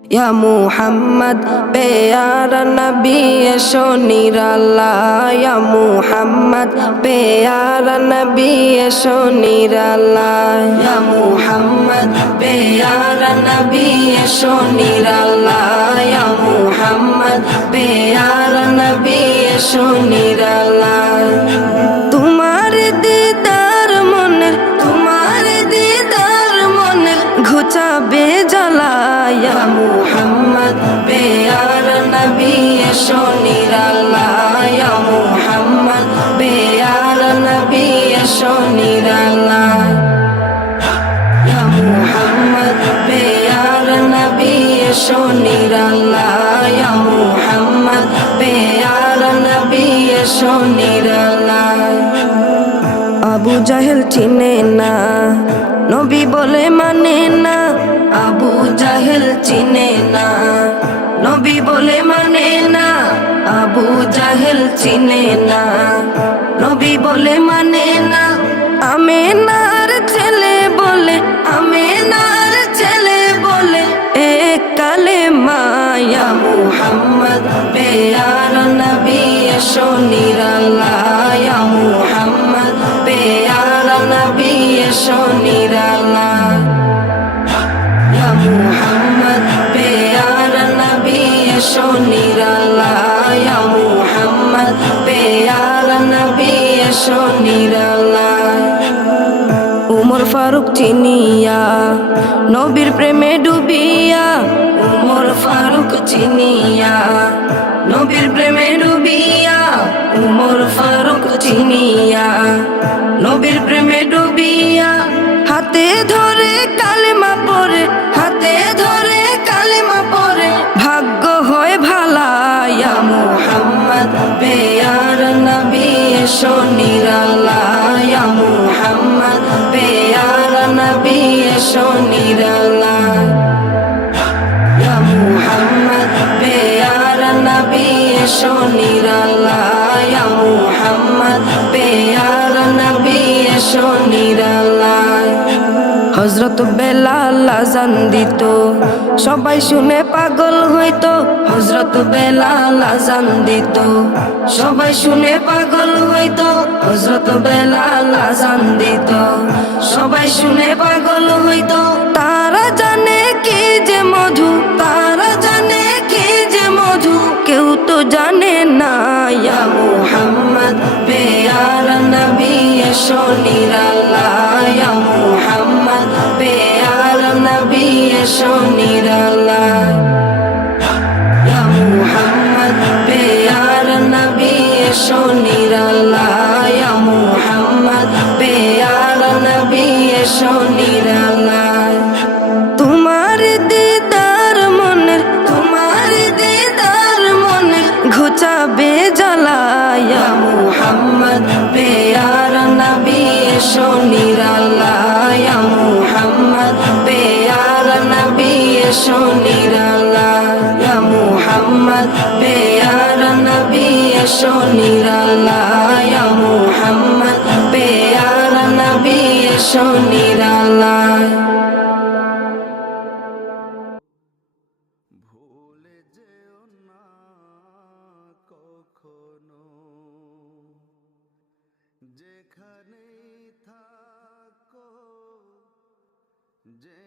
या मुहम्मद प्यारा नबी एशो निराला या मुहम्मद प्यारा नबी एशो निराला या मुहम्मद प्यारा नबी एशो निराला या मुहम्मद प्यारा नबी एशो निराला तुम्हार दीदार मने घुचाबे জ্বালা या मुहम्मद प्यारा नबी एशो निराला या मुहम्मद प्यारा नबी एशो निराला या मुहम्मद प्यारा नबी एशो निराला या मुहम्मद प्यारा नबी एशो निराला আবু জাহেল চিনে না নবী বলে মানে না আবু জাহেল চিনে না নবী বলে মানে না আবু জাহেল চিনে না নবী বলে মানে না আমেনার ছেলে বলে এক কালেমা ইয়া মুহাম্মদ প্যারা নবী এশো নিরালা ইয়া মুহাম্মদ প্যারা নবী এশো নিরালা ইয়া মুহাম্মদ প্যারা নবী এশো নিরালা ইয়া মুহাম্মদ প্যারা নবী এশো নিরালা উমর ফারুক চিনিয়া নবীর প্রেমে ডুবিয়া উমর ফারুক চিনিয়া নবীর প্রেমে ডুবিয়া উমর ফারুক চিনিয়া নবীর প্রেমে ডুবিয়া হাতে ধরে কালেমা পড়ে ভাগ্য হয় ভালা ইয়া মুহাম্মদ প্যারা নবী এশো নিরালা ইয়া মুহাম্মদ প্যারা নবী এশো নিরালা ইয়া মুহাম্মদ প্যারা নবী এশো নিরালা ইয়া মুহাম্মদ প্যারা নবী এশো নিরালা হযরত বেলাল আযান দিত সবাই শুনে পাগল হইতো হযরত বেলাল আযান দিত সবাই শুনে পাগল হইতো হযরত বেলাল আযান দিত সবাই শুনে পাগল হইতো তারা জানে কি যে মধু কেউ তো জানে না ইয়া মুহাম্মদ প্যারা নবী এশো নিরালা ইয়া মুহাম্মদ প্যারা নবী এশো নিরালা ইয়া মুহাম্মদ প্যারা নবী এশো নিরালা ইয়া মুহাম্মদ প্যারা নবী এশো নিরালা তোমার দিদার মনে ঘুচাবে জ্বালা ইয়া মুহাম্মদ প্যারা নবী এশো নিরালা ইয়া মুহাম্মদ প্যারা নবী এশো নিরালা ইয়া মুহাম্মদ প্যারা নবী এশো নিরালা ইয়া মুহাম্মদ প্যারা নবী এশো নিরালা ভুলে যেও না কখনো যেখানেই থাকো যে